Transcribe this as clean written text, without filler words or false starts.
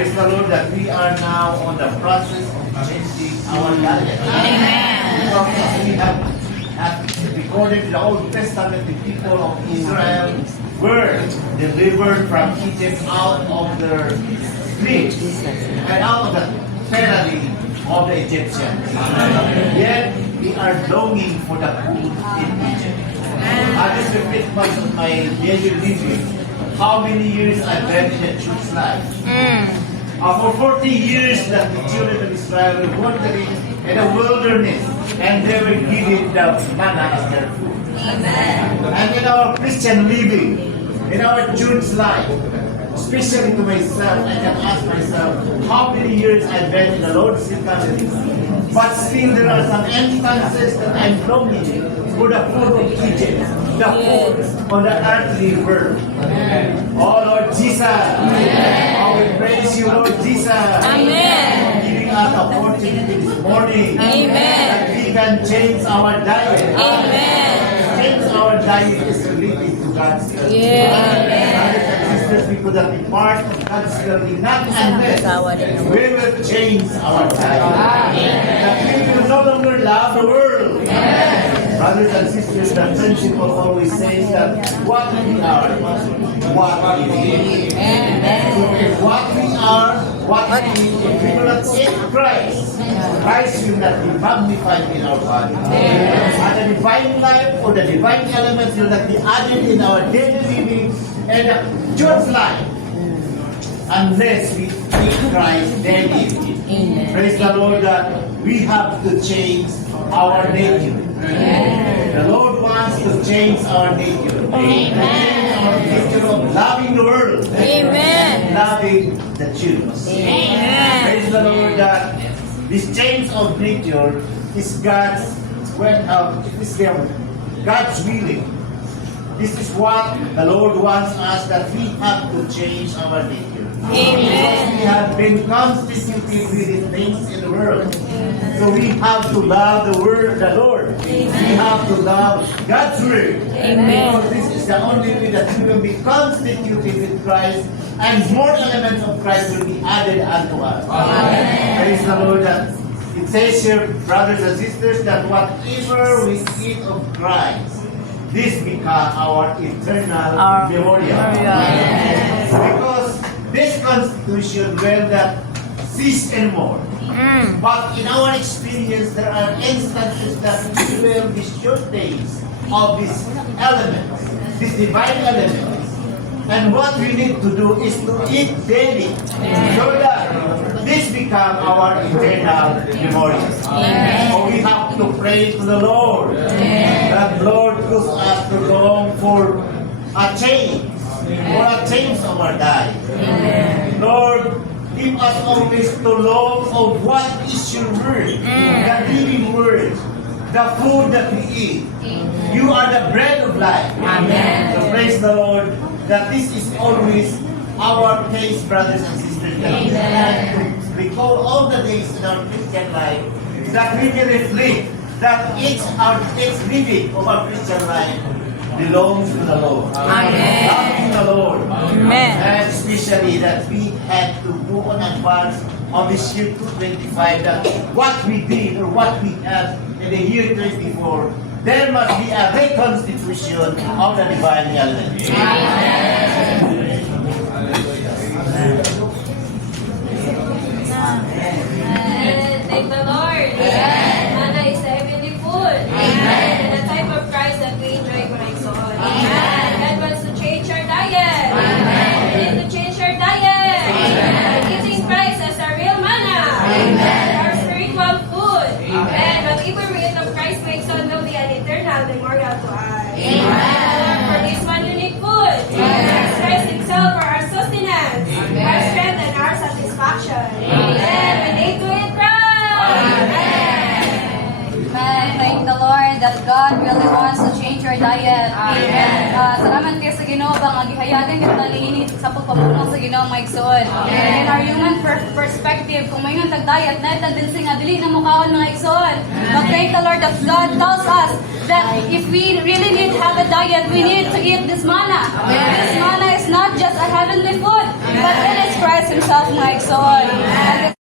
Praise the Lord that we are now on the process of changing our diet. Because we have recorded in the Old Testament the people of Israel were delivered from Egypt out of their slaves and out of the tyranny of the Egyptians. Yet we are longing for the food in Egypt. I just repeat my daily living. How many years I've been in a church life? For 40 years that the children of Israel were wandering in the wilderness and they were given the manna as their food. And in our Christian living, in our church life, especially to myself, I can ask myself, how many years I've been in the Lord's family, but still there are some instances that I'm longing for the food of Egypt, the food on the earthly world. Oh Lord Jesus, oh, we praise you, Lord Jesus, for giving us the opportunity this morning that we can change our diet. Change our diet is related to God's will. Brothers and sisters, we could have been part of God's will, not unless we will change our diet. That we will no longer love the world. Brothers and sisters, the principle always says that what we are, what we need. So what we are, what we need, if we do not take Christ, Christ will not be magnified in our body. And the divine life or the divine elements will not be added in our daily living and the church life unless we take Christ daily. Praise the Lord that we have to change our nature. The Lord wants to change our nature. Change our nature of loving the world. Loving the children. Praise the Lord that this change of nature is God's God's willing. This is what the Lord wants us, that we have to change our nature. Because we have been constituted with the things in the world. So we have to love the word of the Lord. We have to love God's word. Because this is the only way that we will be constituted with Christ and more elements of Christ will be added unto us. Praise the Lord that it says here, brothers and sisters, that whatever we eat of Christ, this become our eternal memorial. Because this constitution will not cease anymore. But in our experience, there are instances that we will be short days of these elements, these divine elements. And what we need to do is to eat daily, so that this become our eternal memorial. So we have to pray to the Lord, that Lord cause us to long for a change, of our diet. Lord, give us always to long of what is your word, the living word, the food that we eat. You are the bread of life. So praise the Lord that this is always our case, brothers and sisters. That we have to recall all the days in our Christian life, that we can reflect that each living of our Christian life belongs to the Lord. Loving the Lord. And especially that we had to go on advance on this year 2025, that what we did or what we have in the year 24, there must be a reconstitution of the divine element. Thank the Lord. Manna is the heavenly food. And the type of Christ that we enjoy Corazon. God wants to change our diet. We need to change our diet. Eating Christ as our real manna. Our spiritual food. And whatever we eat of Christ makes us will be an eternal memorial to us. For this one unique food. Christ Himself for our sustenance, our strength, and our satisfaction. We need to eat Christ. Thank the Lord that God really wants to change your diet. Salamat kayo sa Ginoo ba nga gihayagan yung talinit sa pagpamulong sa Ginoo maigsoon. In our human perspective, kung may nga tag-diet na itag din nga dili na mukhaon mga igsoon. But thank the Lord that God tells us that if we really need to have a diet, we need to eat this manna. This manna is not just a heavenly food. But then it's Christ Himself, mga igsoon.